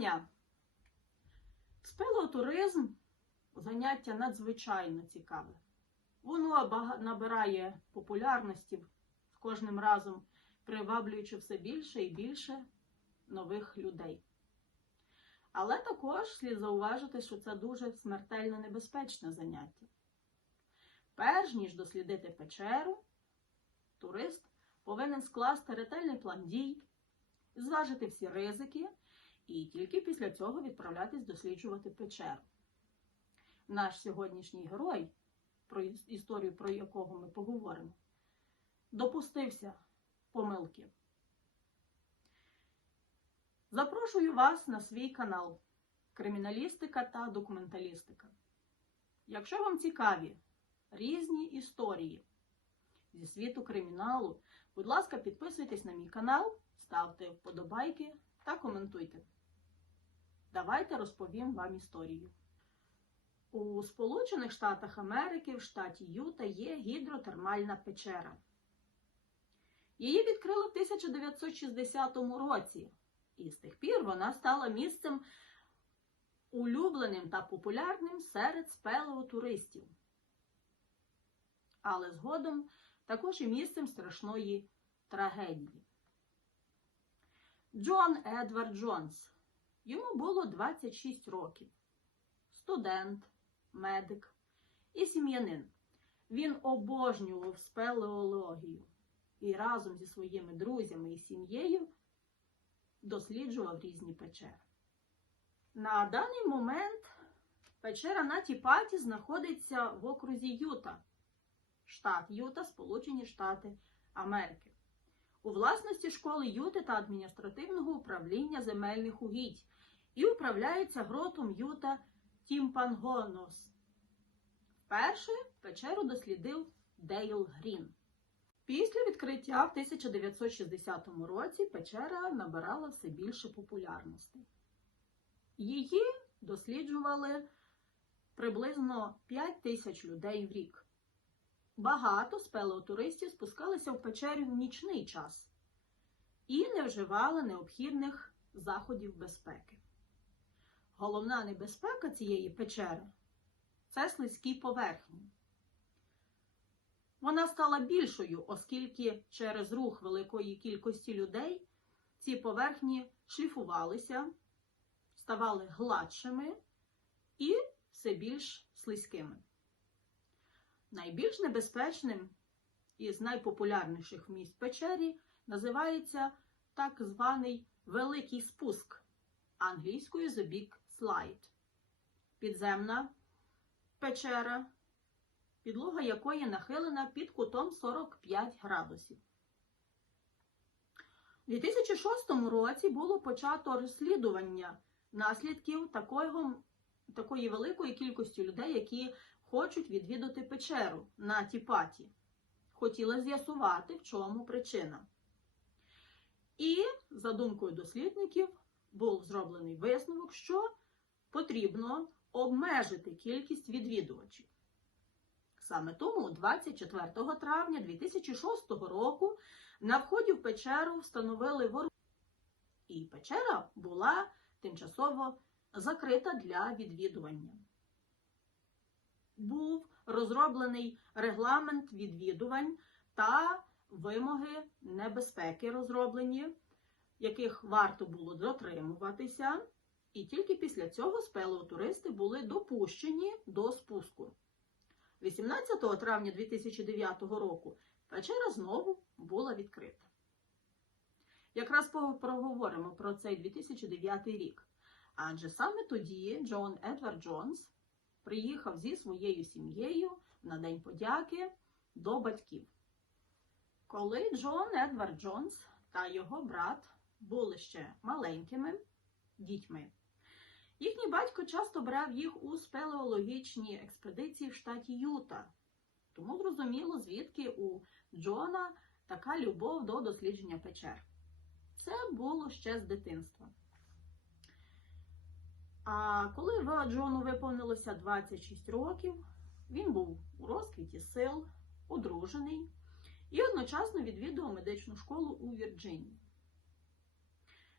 дня! Спелеотуризм заняття надзвичайно цікаве. Воно набирає популярності з кожним разом, приваблюючи все більше і більше нових людей. Але також слід зауважити, що це дуже смертельно небезпечне заняття. Перш ніж дослідити печеру, турист повинен скласти ретельний план дій, зважити всі ризики і тільки після цього відправлятись досліджувати печеру. Наш сьогоднішній герой, про історію про якого ми поговоримо, допустився помилки. Запрошую вас на свій канал Криміналістика та документалістика. Якщо вам цікаві різні історії зі світу криміналу, будь ласка, підписуйтесь на мій канал, ставте вподобайки та коментуйте. Давайте розповім вам історію. У Сполучених Штатах Америки в штаті Юта є гідротермальна печера. Її відкрили в 1960 році, і з тих пір вона стала місцем улюбленим та популярним серед спелеотуристів. Але згодом також і місцем страшної трагедії. Джон Едвард Джонс. Йому було 26 років. Студент, медик і сім'янин. Він обожнював спелеологію і разом зі своїми друзями і сім'єю досліджував різні печери. На даний момент печера на Тіпаті знаходиться в окрузі Юта, штат Юта, Сполучені Штати Америки. У власності школи Юти та адміністративного управління земельних угідь і управляється гротом Юта Тімпангонос. Вперше печеру дослідив Дейл Грін. Після відкриття в 1960 році печера набирала все більше популярності. Її досліджували приблизно 5 тисяч людей в рік. Багато спелеотуристів спускалися в печерю в нічний час і не вживали необхідних заходів безпеки. Головна небезпека цієї печери це слизькі поверхні. Вона стала більшою, оскільки через рух великої кількості людей ці поверхні шліфувалися, ставали гладшими і все більш слизькими. Найбільш небезпечним із найпопулярніших місць печері називається так званий Великий спуск англійською The Big Slide. Підземна печера, підлога якої нахилена під кутом 45 градусів. У 2006 році було почато розслідування наслідків такого, такої великої кількості людей, які хочуть відвідати печеру на Тіпаті. Хотіли з'ясувати, в чому причина. І, за думкою дослідників, був зроблений висновок, що потрібно обмежити кількість відвідувачів. Саме тому 24 травня 2006 року на вході в печеру встановили вору, і печера була тимчасово закрита для відвідування. Був розроблений регламент відвідувань та вимоги небезпеки розроблені, яких варто було дотримуватися, і тільки після цього спелеотуристи були допущені до спуску. 18 травня 2009 року печера знову була відкрита. Якраз проговоримо про цей 2009 рік. Адже саме тоді Джон Едвард Джонс приїхав зі своєю сім'єю на День подяки до батьків. Коли Джон Едвард Джонс та його брат були ще маленькими дітьми, їхній батько часто брав їх у спелеологічні експедиції в штаті Юта. Тому зрозуміло, звідки у Джона така любов до дослідження печер. Це було ще з дитинства. А коли Джону виповнилося 26 років, він був у розквіті сил, одружений і одночасно відвідував медичну школу у Вірджинії.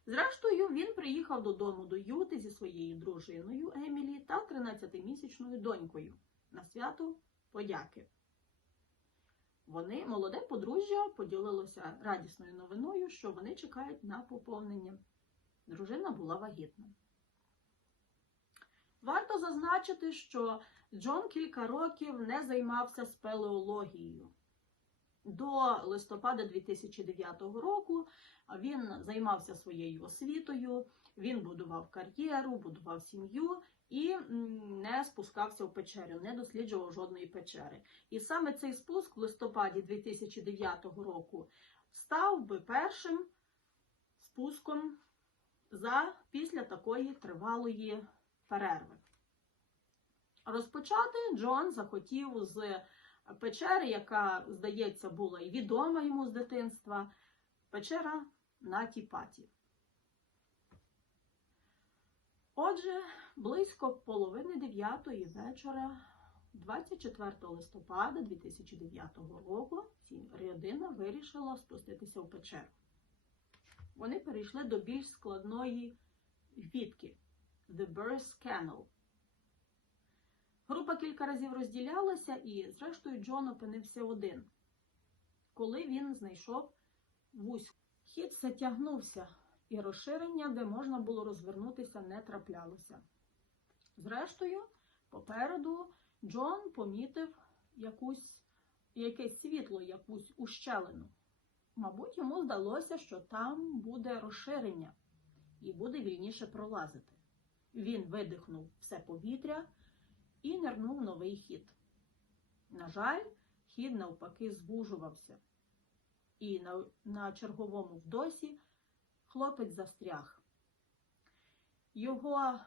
Зрештою, він приїхав додому до Юти зі своєю дружиною Емілі та 13-місячною донькою на свято подяки. Вони, молоде подружжя, поділилося радісною новиною, що вони чекають на поповнення. Дружина була вагітна. Варто зазначити, що Джон кілька років не займався спелеологією. До листопада 2009 року він займався своєю освітою, він будував кар'єру, будував сім'ю і не спускався в печеру, не досліджував жодної печери. І саме цей спуск в листопаді 2009 року став би першим спуском за після такої тривалої перерви. Розпочати Джон захотів з печери, яка, здається, була і відома йому з дитинства, печера на Тіпаті. Отже, близько половини дев'ятої вечора, 24 листопада 2009 року, ці родина вирішила спуститися в печеру. Вони перейшли до більш складної відки The Burst Canal. Група кілька разів розділялася, і, зрештою, Джон опинився один, коли він знайшов вузьку. Хід затягнувся, і розширення, де можна було розвернутися, не траплялося. Зрештою, попереду Джон помітив якусь, якесь світло, якусь ущелину. Мабуть, йому здалося, що там буде розширення і буде вільніше пролазити. Він видихнув все повітря і нирнув новий хід. На жаль, хід навпаки звужувався. І на, на черговому вдосі хлопець застряг. Його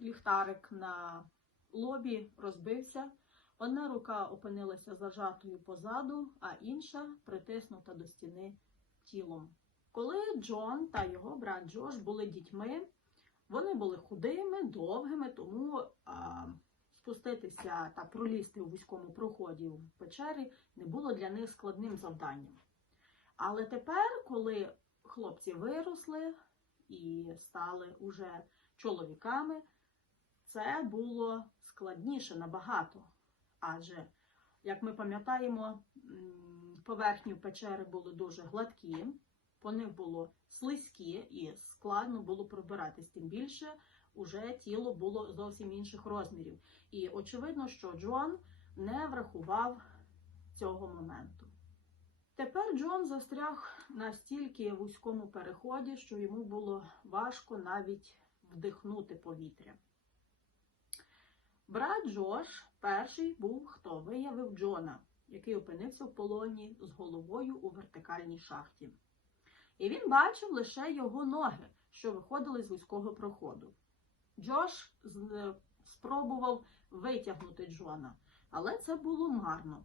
ліхтарик на лобі розбився, одна рука опинилася зажатою позаду, а інша притиснута до стіни тілом. Коли Джон та його брат Джош були дітьми, вони були худими, довгими, тому а, спуститися та пролізти у вузькому проході в печері не було для них складним завданням. Але тепер, коли хлопці виросли і стали уже чоловіками, це було складніше набагато. Адже, як ми пам'ятаємо, поверхні печери були дуже гладкі, по них було слизькі і складно було пробиратись. Тим більше уже тіло було зовсім інших розмірів. І очевидно, що Джон не врахував цього моменту. Тепер Джон застряг на стільки вузькому переході, що йому було важко навіть вдихнути повітря. Брат Джош перший був, хто виявив Джона, який опинився в полоні з головою у вертикальній шахті. І він бачив лише його ноги, що виходили з вузького проходу. Джош спробував витягнути Джона, але це було марно.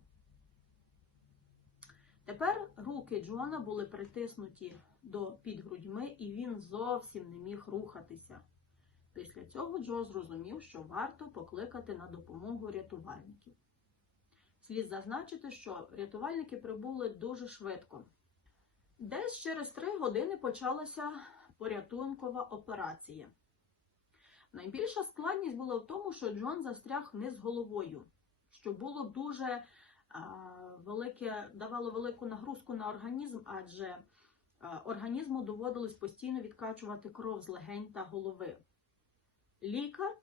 Тепер руки Джона були притиснуті до під грудьми, і він зовсім не міг рухатися. Після цього Джо зрозумів, що варто покликати на допомогу рятувальників. Слід зазначити, що рятувальники прибули дуже швидко. Десь через три години почалася порятункова операція. Найбільша складність була в тому, що Джон застряг вниз головою, що було дуже а, велике, давало велику нагрузку на організм, адже а, організму доводилось постійно відкачувати кров з легень та голови. Лікар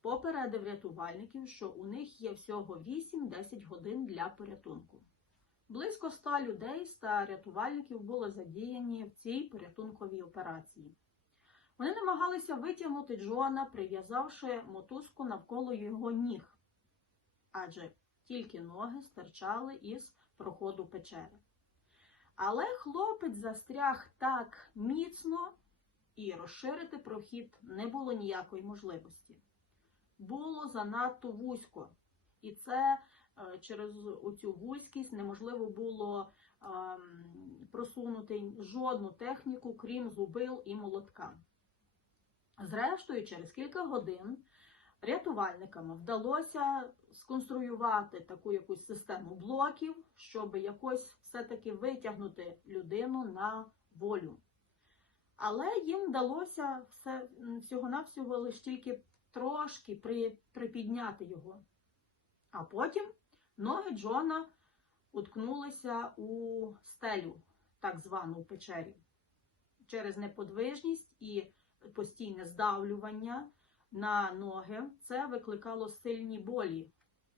попередив рятувальників, що у них є всього 8-10 годин для порятунку. Близько 100 людей та рятувальників були задіяні в цій порятунковій операції. Вони намагалися витягнути Джоана, прив'язавши мотузку навколо його ніг, адже тільки ноги стирчали із проходу печери. Але хлопець застряг так міцно, і розширити прохід не було ніякої можливості. Було занадто вузько, і це через оцю вузькість неможливо було ем, просунути жодну техніку, крім зубил і молотка. Зрештою, через кілька годин рятувальникам вдалося сконструювати таку якусь систему блоків, щоб якось все-таки витягнути людину на волю. Але їм вдалося все, всього-навсього лише тільки трошки при, припідняти його. А потім ноги Джона уткнулися у стелю, так звану в печері. Через неподвижність і постійне здавлювання на ноги це викликало сильні болі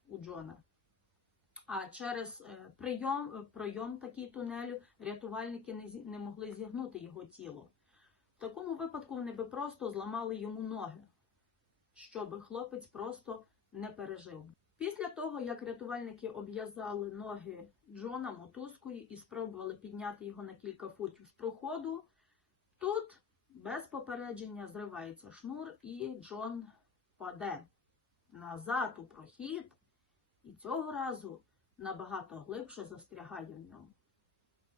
у Джона. А через е, прийом, пройом такий тунелю рятувальники не, не могли зігнути його тіло. В такому випадку вони би просто зламали йому ноги, щоб хлопець просто не пережив. Після того, як рятувальники обв'язали ноги Джона мотузкою і спробували підняти його на кілька футів з проходу, тут без попередження зривається шнур, і Джон паде назад у прохід, і цього разу набагато глибше застрягає в ньому.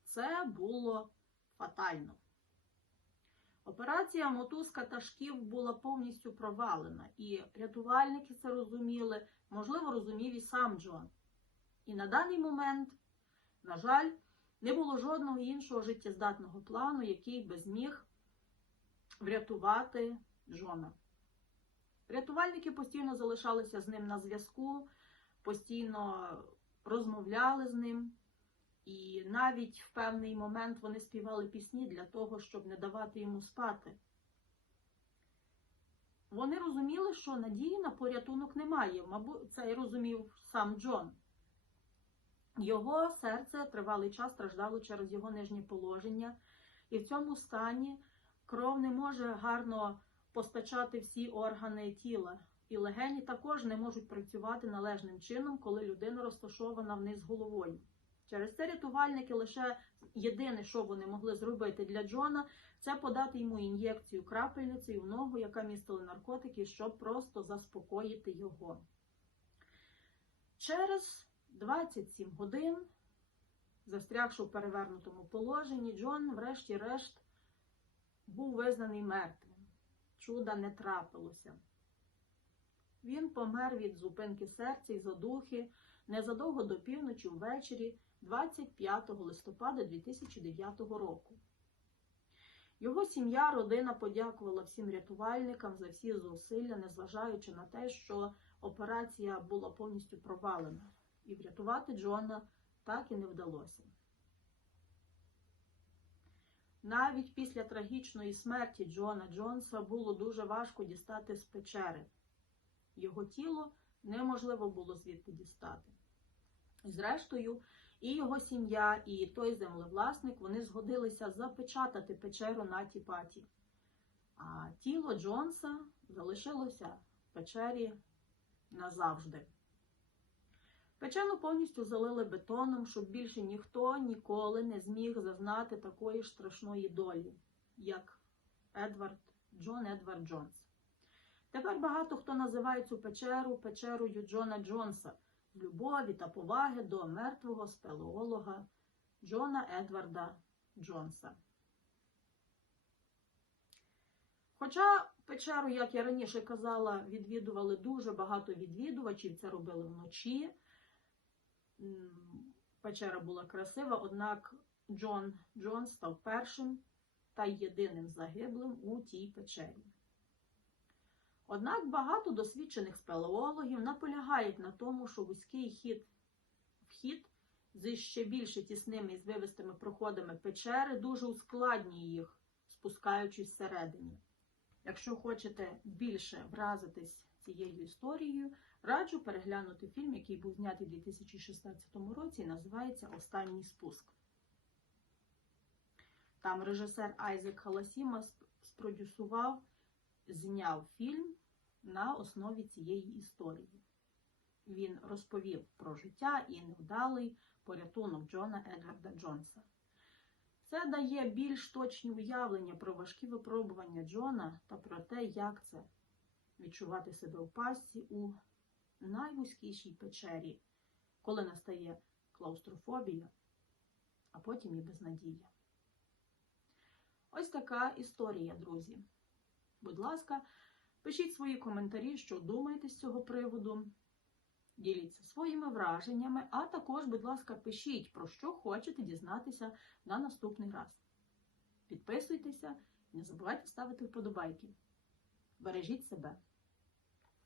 Це було фатально. Операція мотузка та шків була повністю провалена, і рятувальники це розуміли, можливо, розумів і сам Джон. І на даний момент, на жаль, не було жодного іншого життєздатного плану, який би зміг врятувати Джона. Рятувальники постійно залишалися з ним на зв'язку, постійно розмовляли з ним, і навіть в певний момент вони співали пісні для того, щоб не давати йому спати. Вони розуміли, що надії на порятунок немає. Мабуть, це і розумів сам Джон. Його серце тривалий час страждало через його нижнє положення, і в цьому стані кров не може гарно постачати всі органи тіла. І легені також не можуть працювати належним чином, коли людина розташована вниз головою. Через це рятувальники лише єдине, що вони могли зробити для Джона, це подати йому ін'єкцію крапельниці в ногу, яка містила наркотики, щоб просто заспокоїти його. Через 27 годин, застрягши в перевернутому положенні, Джон, врешті-решт, був визнаний мертвим. Чуда не трапилося. Він помер від зупинки серця і задухи незадовго до півночі ввечері 25 листопада 2009 року. Його сім'я, родина подякувала всім рятувальникам за всі зусилля, незважаючи на те, що операція була повністю провалена, і врятувати Джона так і не вдалося. Навіть після трагічної смерті Джона Джонса було дуже важко дістати з печери. Його тіло неможливо було звідти дістати. Зрештою, і його сім'я, і той землевласник вони згодилися запечатати печеру на Тіпаті. А тіло Джонса залишилося в печері назавжди. Печену повністю залили бетоном, щоб більше ніхто ніколи не зміг зазнати такої ж страшної долі, як Едвард Джон Едвард Джонс. Тепер багато хто називає цю печеру печерою Джона Джонса любові та поваги до мертвого спелеолога Джона Едварда Джонса. Хоча печеру, як я раніше казала, відвідували дуже багато відвідувачів, це робили вночі. Печера була красива, однак Джон Джонс став першим та єдиним загиблим у тій печері. Однак багато досвідчених спелеологів наполягають на тому, що вузький хід, вхід зі ще більше тісними і звивистими проходами печери дуже ускладнює їх, спускаючись всередині. Якщо хочете більше вразитись цією історією, раджу переглянути фільм, який був знятий у 2016 році і називається Останній спуск. Там режисер Айзек Халасіма сп- спродюсував, зняв фільм на основі цієї історії. Він розповів про життя і невдалий порятунок Джона Едварда Джонса. Це дає більш точні уявлення про важкі випробування Джона та про те, як це відчувати себе в пастці у найвузькішій печері, коли настає клаустрофобія, а потім і безнадія. Ось така історія, друзі. Будь ласка, пишіть свої коментарі, що думаєте з цього приводу. Діліться своїми враженнями, а також, будь ласка, пишіть, про що хочете дізнатися на наступний раз. Підписуйтеся, Не забувайте ставити вподобайки. Бережіть себе.